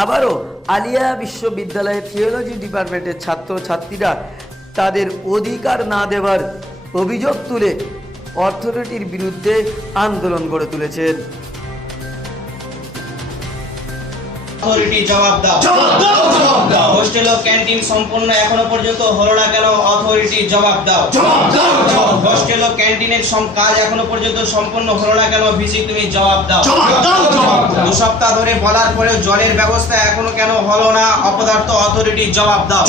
আবারও আলিয়া বিশ্ববিদ্যালয়ের থিওলজি ডিপার্টমেন্টের ছাত্রছাত্রীরা তাদের অধিকার না দেওয়ার অভিযোগ তুলে অথরিটির বিরুদ্ধে আন্দোলন গড়ে তুলেছেন। অথরিটি জবাব দাও, হোস্টেল ও ক্যান্টিন সম্পূর্ণ এখনো পর্যন্ত হলো না কেন? অথরিটি জবাব দাও। হোস্টেল ও ক্যান্টিনের কাজ এখনো পর্যন্ত সম্পূর্ণ হলো না কেন? ভিসি তুমি জবাব দাও। 2 সপ্তাহ ধরে বলার পরেও জলের ব্যবস্থা এখনো কেন হলো না? অপদার্থ অথরিটি জবাব দাও।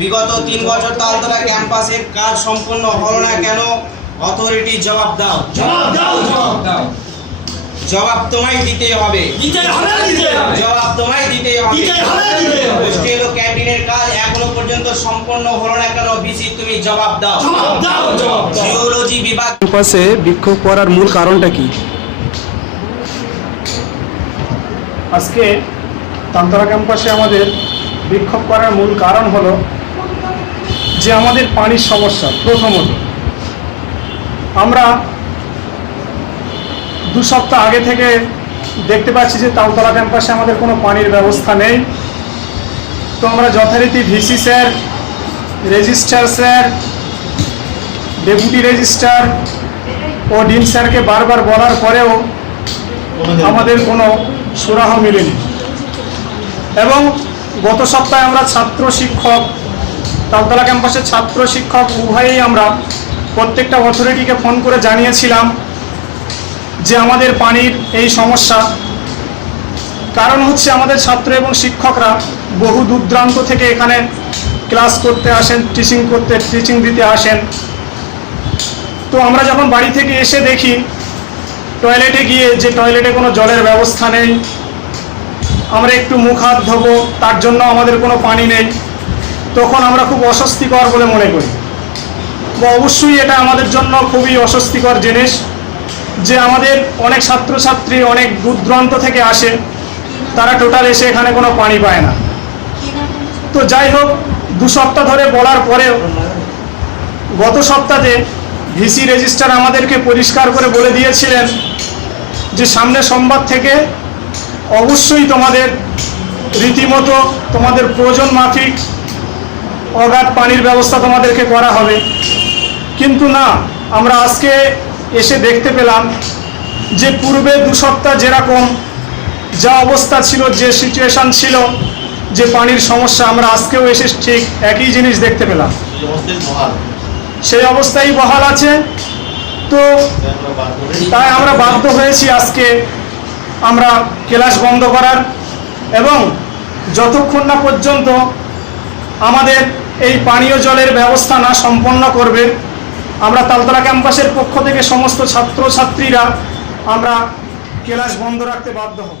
বিগত 3 বছর তালতলা ক্যাম্পাসের কাজ সম্পূর্ণ হলো না কেন? অথরিটি জবাব দাও। জবাব তোমায় দিতে হবে, জবাব তোমায় দিতে হবে। হোস্টেল ও ক্যান্টিনের কাজ এখনো পর্যন্ত সম্পূর্ণ হলো না কেন? ভিসি তুমি জবাব দাও। জিওলজি বিভাগ ক্যাম্পাসে বিক্ষোভ করার মূল কারণটা কি? আজকে তালতলা ক্যাম্পাসে আমাদের বিক্ষোভ করার মূল কারণ হলো যে আমাদের পানির সমস্যা। প্রথমত আমরা 2 সপ্তাহ আগে থেকে দেখতে পাচ্ছি যে তালতলা ক্যাম্পাসে আমাদের কোনো পানির ব্যবস্থা নেই। তো আমরা যথারীতি VC sir, registrar sir, deputy registrar ও ডিন স্যারকে বারবার বলার পরেও আমাদের কোনো সুরাহ মেলেনি। এবং গত সপ্তাহে আমরা ছাত্র শিক্ষক, তালতলা ক্যাম্পাসের ছাত্র শিক্ষক উভয়েই আমরা প্রত্যেকটা অথরিটিকে ফোন করে জানিয়েছিলাম যে আমাদের পানির এই সমস্যা। কারণ হচ্ছে আমাদের ছাত্র এবং শিক্ষকরা বহু দূরদূরান্ত থেকে এখানে ক্লাস করতে আসেন, টিচিং দিতে আসেন। তো আমরা যখন বাড়ি থেকে এসে দেখি টয়লেটে গিয়ে যে টয়লেটে কোনো জলের ব্যবস্থা নেই, আমরা একটু মুখ হাত ধোবো তার জন্য আমাদের কোনো পানি নেই, তখন আমরা খুব অস্বস্তিকর বলে মনে করি। অবশ্যই এটা আমাদের জন্য খুবই অস্বস্তিকর জিনিস যে আমাদের অনেক ছাত্রছাত্রী অনেক দূর দূরান্ত থেকে আসে, তারা টোটাল এসে এখানে কোনো পানি পায় না। তো যাই হোক, 2 সপ্তাহ ধরে বলার পরেও গত সপ্তাহে ভিসি রেজিস্ট্রার আমাদেরকে পরিষ্কার করে বলে দিয়েছিলেন যে সামনের সোমবার থেকে অবশ্যই তোমাদের রীতিমতো তোমাদের প্রয়োজন মাফিক অগাধ পানির ব্যবস্থা তোমাদেরকে করা হবে। কিন্তু না, আমরা আজকে এসে দেখতে পেলাম যে পূর্বে 2 সপ্তাহ যেরকম যা অবস্থা ছিল, যে সিচুয়েশান ছিল, যে পানির সমস্যা, আমরা আজকেও এসে ঠিক একই জিনিস দেখতে পেলাম। সেই অবস্থায় বহাল আছে। তো তাই আমরা বাধ্য হয়েছি আজকে আমরা ক্লাস বন্ধ করার, এবং যতক্ষণ না পর্যন্ত আমাদের এই পানীয় জলের ব্যবস্থা না সম্পন্ন করবে, আমরা তালতলা ক্যাম্পাসের পক্ষ থেকে সমস্ত ছাত্রছাত্রীরা আমরা ক্লাস বন্ধ রাখতে বাধ্য হব।